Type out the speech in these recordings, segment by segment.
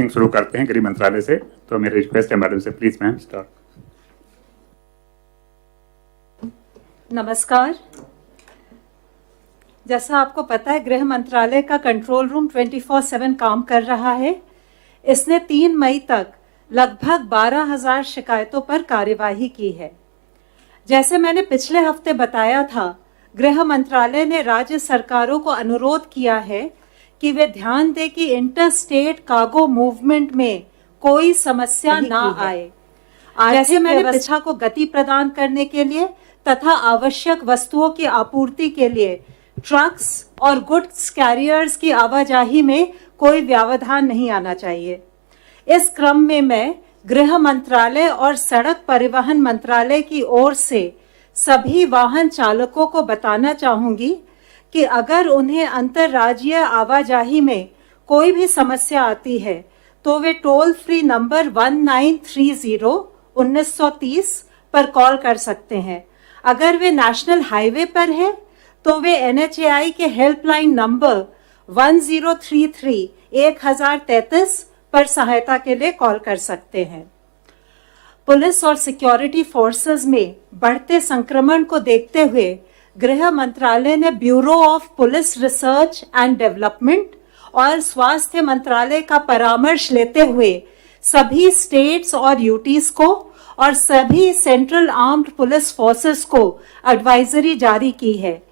Briefing शुरू करते हैं गृह मंत्रालय से। तो मेरी रिक्वेस्ट है मैडम से, प्लीज मैम स्टार्ट। नमस्कार। जैसा आपको पता है, गृह मंत्रालय का कंट्रोल रूम 24/7 काम कर रहा है। इसने 3 मई तक लगभग 12,000 शिकायतों पर कार्यवाही की है। जैसे मैंने पिछले हफ्ते बताया था, गृह मंत्रालय ने राज्य सरकारों को अनुरोध किया है कि वे ध्यान दें कि इंटरस्टेट कार्गो मूवमेंट में कोई समस्या ना आए। जैसे मैंने व्यवस्था को गति प्रदान करने के लिए तथा आवश्यक वस्तुओं की आपूर्ति के लिए ट्रक्स और गुड्स कैरियर्स की आवाजाही में कोई व्यवधान नहीं आना चाहिए। इस क्रम में मैं गृह मंत्रालय और सड़क परिवहन मंत्रालय की ओर से सभी वाहन चालकों को बताना चाहूंगी कि अगर उन्हें अंतर्राज्यीय आवाजाही में कोई भी समस्या आती है तो वे टोल फ्री नंबर 1930 पर कॉल कर सकते हैं। अगर वे नेशनल हाईवे पर है तो वे NHAI के हेल्पलाइन नंबर 1033 पर सहायता के लिए कॉल कर सकते हैं। पुलिस और सिक्योरिटी फोर्सेस में बढ़ते संक्रमण को देखते हुए गृह मंत्रालय ने bureau of police research and development और स्वास्थ्य मंत्रालय का परामर्श लेते हुए सभी स्टेट्स और यूटीज को और सभी सेंट्रल आर्म्ड पुलिस फोर्सेस को एडवाइजरी जारी की है।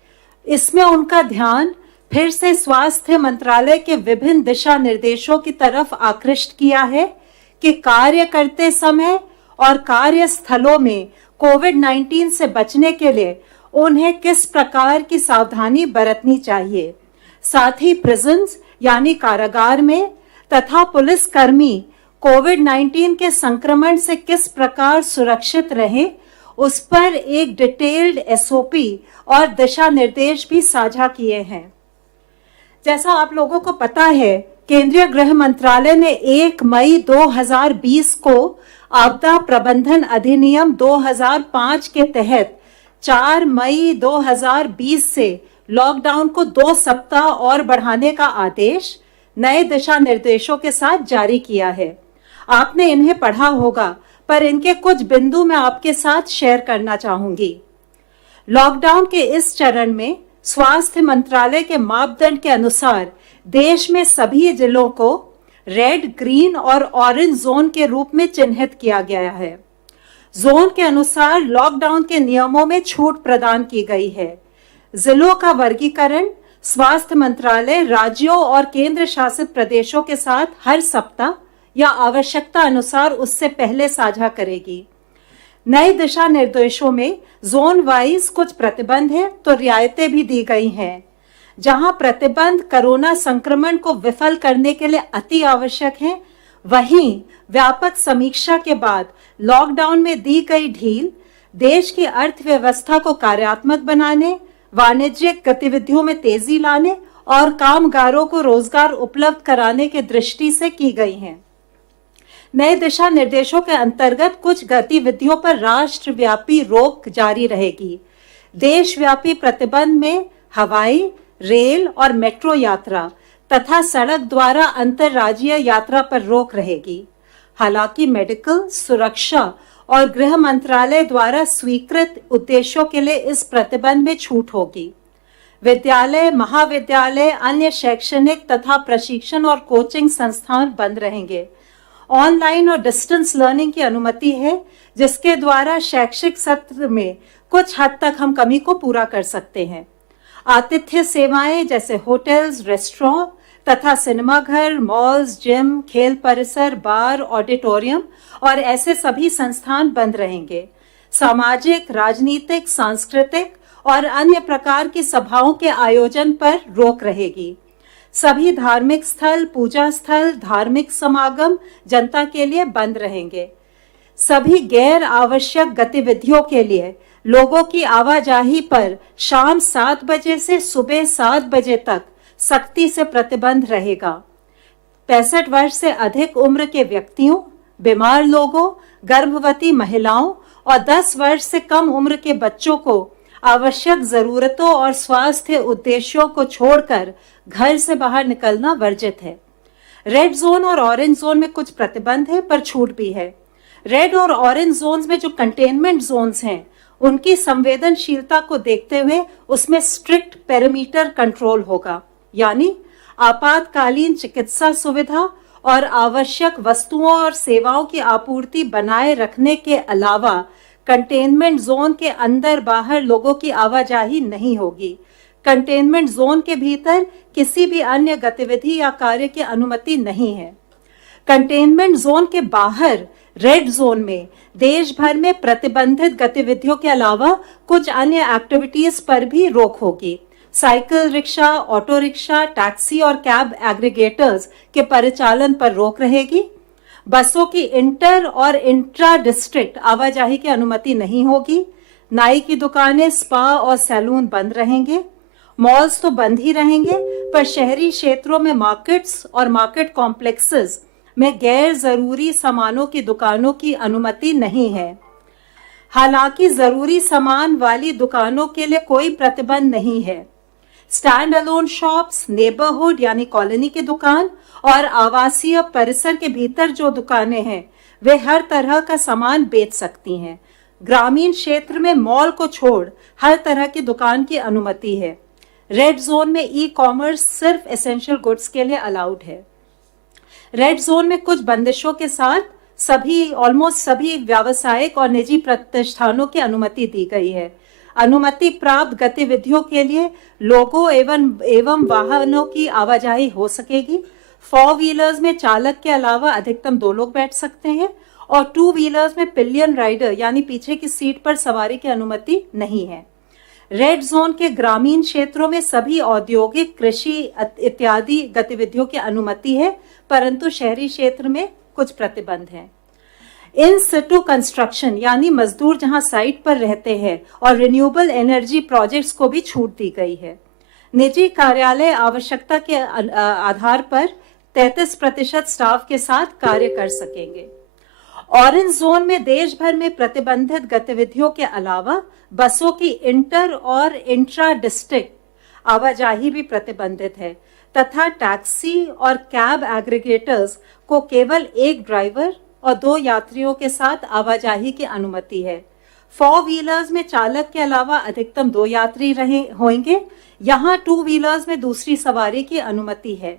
इसमें उनका ध्यान फिर से स्वास्थ्य मंत्रालय के विभिन्न दिशा निर्देशों की तरफ आकृष्ट किया है कि कार्य करते समय और कार्य स्थलों में कोविड-19 से बचने के लिए उन्हें किस प्रकार की सावधानी बरतनी चाहिए। साथ ही प्रिजन्स यानी कारागार में तथा पुलिस कर्मी कोविड-19 के संक्रमण से किस प्रकार सुरक्षित रहें, उस पर एक डिटेल्ड SOP और दिशा निर्देश भी साझा किए हैं। जैसा आप लोगों को पता है, केंद्रीय गृह मंत्रालय ने 1 मई 2020 को आपदा प्रबंधन अधिनियम 2005 के तहत 4 मई 2020 से लॉकडाउन को 2 सप्ताह और बढ़ाने का आदेश नए दिशा निर्देशों के साथ जारी किया है। आपने इन्हें पढ़ा होगा, पर इनके कुछ बिंदु मैं आपके साथ शेयर करना चाहूंगी। लॉकडाउन के इस चरण में स्वास्थ्य मंत्रालय के मापदंड के अनुसार देश में सभी जिलों को रेड, ग्रीन और ऑरेंज जोन के रूप में चिन्हित किया गया है। जोन के अनुसार लॉकडाउन के नियमों में छूट प्रदान की गई है। जिलों का वर्गीकरण स्वास्थ्य मंत्रालय राज्यों और केंद्र शासित प्रदेशों के साथ हर सप्ताह या आवश्यकता अनुसार उससे पहले साझा करेगी। नए दिशा निर्देशों में जोन वाइज कुछ प्रतिबंध है तो रियायतें भी दी गई हैं। जहां प्रतिबंध कोरोना संक्रमण को विफल करने के लिए अति आवश्यक है, वहीं व्यापक समीक्षा के बाद लॉकडाउन में दी गई ढील देश की अर्थव्यवस्था को कार्यात्मक बनाने, वाणिज्यिक गतिविधियों में तेजी लाने और कामगारों को रोजगार उपलब्ध कराने की दृष्टि से की गई हैं। नए दिशा निर्देशों के अंतर्गत कुछ गतिविधियों पर राष्ट्रव्यापी रोक जारी रहेगी। देशव्यापी प्रतिबंध में हवाई, रेल और मेट्रो यात्रा तथा सड़क द्वारा अंतर्राज्यीय यात्रा पर रोक रहेगी। हालांकि मेडिकल, सुरक्षा और गृह मंत्रालय द्वारा स्वीकृत उद्देश्यों के लिए इस प्रतिबंध में छूट होगी। विद्यालय, महाविद्यालय, अन्य शैक्षणिक तथा प्रशिक्षण और कोचिंग संस्थान बंद रहेंगे। ऑनलाइन और डिस्टेंस लर्निंग की अनुमति है, जिसके द्वारा शैक्षिक सत्र में कुछ हद तक हम कमी को पूरा कर सकते हैं। आतिथ्य सेवाएं जैसे होटल्स, रेस्टोरेंट तथा सिनेमाघर, मॉल्स, जिम, खेल परिसर, बार, ऑडिटोरियम और ऐसे सभी संस्थान बंद रहेंगे। सामाजिक, राजनीतिक, सांस्कृतिक और अन्य प्रकार की सभाओं के आयोजन पर रोक रहेगी। सभी धार्मिक स्थल, पूजा स्थल, धार्मिक समागम जनता के लिए बंद रहेंगे। सभी गैर आवश्यक गतिविधियों के लिए लोगों की आवाजाही पर शाम 7 बजे से सुबह 7 बजे तक सख्ती से प्रतिबंध रहेगा। 65 वर्ष से अधिक उम्र के व्यक्तियों, बीमार लोगों, गर्भवती महिलाओं और 10 वर्ष से कम उम्र के बच्चों को आवश्यक जरूरतों और स्वास्थ्य उद्देश्यों को छोड़कर घर से बाहर निकलना वर्जित है। रेड जोन और ऑरेंज जोन में कुछ प्रतिबंध है पर छूट भी है। रेड और ऑरेंज जोन्स में जो कंटेनमेंट जोन्स हैं उनकी संवेदनशीलता को देखते हुए उसमें स्ट्रिक्ट पेरीमीटर कंट्रोल होगा, यानी आपातकालीन चिकित्सा सुविधा और आवश्यक वस्तुओं और सेवाओं की आपूर्ति बनाए रखने के अलावा कंटेनमेंट जोन के अंदर बाहर लोगों की आवाजाही नहीं होगी। कंटेनमेंट जोन के भीतर किसी भी अन्य गतिविधि या कार्य की अनुमति नहीं है। कंटेनमेंट जोन के बाहर रेड जोन में देश भर में प्रतिबंधित गतिविधियों के अलावा कुछ अन्य एक्टिविटीज पर भी रोक होगी। Cycle rickshaw, auto rickshaw, taxi और कैब एग्रीगेटर्स के परिचालन पर रोक रहेगी। बसों की इंटर और इंट्रा डिस्ट्रिक्ट आवाजाही की अनुमति नहीं होगी। नाई की दुकानें, स्पा और सैलून बंद रहेंगे। मॉल्स तो बंद ही रहेंगे, पर शहरी क्षेत्रों में मार्केट्स और मार्केट कॉम्प्लेक्सेस में गैर जरूरी सामानों की दुकानों की अनुमति नहीं है। हालांकि जरूरी सामान वाली दुकानों के लिए कोई प्रतिबंध नहीं है। स्टैंड अलोन शॉप्स, नेबरहुड यानी कॉलोनी की दुकान और आवासीय परिसर के भीतर जो दुकानें हैं वे हर तरह का सामान बेच सकती हैं। ग्रामीण क्षेत्र में मॉल को छोड़ हर तरह की दुकान की अनुमति है। रेड जोन में ई कॉमर्स सिर्फ एसेंशियल गुड्स के लिए अलाउड है। रेड जोन में कुछ बंदिशों के साथ ऑलमोस्ट सभी व्यावसायिक और निजी प्रतिष्ठानों की अनुमति दी गई है। अनुमति प्राप्त गतिविधियों के लिए लोगों एवं वाहनों की आवाजाही हो सकेगी। 4 व्हीलर्स में चालक के अलावा अधिकतम 2 लोग बैठ सकते हैं और 2 व्हीलर्स में पिलियन राइडर यानी पीछे की सीट पर सवारी की अनुमति नहीं है। रेड जोन के ग्रामीण क्षेत्रों में सभी औद्योगिक, कृषि इत्यादि गतिविधियों की अनुमति है, परंतु शहरी क्षेत्र में कुछ प्रतिबंध हैं। इन सिटू कंस्ट्रक्शन यानी मजदूर जहां साइट पर रहते हैं और रिन्यूएबल एनर्जी प्रोजेक्ट्स को भी छूट दी गई है। निजी कार्यालय आवश्यकता के आधार पर 33% स्टाफ के साथ कार्य कर सकेंगे। ऑरेंज जोन में देश भर में प्रतिबंधित गतिविधियों के अलावा बसों की इंटर और इंट्रा डिस्ट्रिक्ट आवाजाही भी प्रतिबंधित है तथा टैक्सी और कैब एग्रीगेटर्स को केवल 1 ड्राइवर और 2 यात्रियों के साथ आवाजाही की अनुमति है। 4 व्हीलर्स में चालक के अलावा अधिकतम 2 यात्री होंगे। यहाँ 2 व्हीलर्स में दूसरी सवारी की अनुमति है।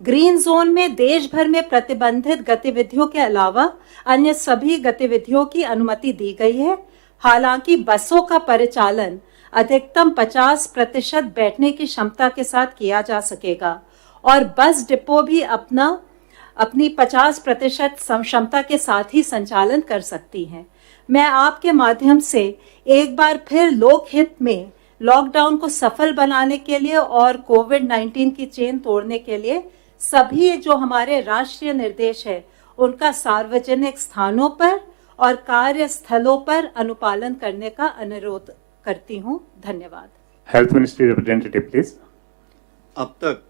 ग्रीन जोन में देश भर में प्रतिबंधित गतिविधियों के अलावा अन्य सभी गतिविधियों की अनुमति दी गई है। हालांकि बसों का परिचालन अधिकतम 50% बैठने की क्षमता के साथ किया जा सकेगा और बस डिपो भी अपनी 50% क्षमता के साथ ही संचालन कर सकती हैं। मैं आपके माध्यम से एक बार फिर लोकहित में लॉकडाउन को सफल बनाने के लिए और कोविड-19 की चेन तोड़ने के लिए सभी जो हमारे राष्ट्रीय निर्देश है उनका सार्वजनिक स्थानों पर और कार्यस्थलों पर अनुपालन करने का अनुरोध करती हूँ। धन्यवाद। Health ministry representative please. अब तक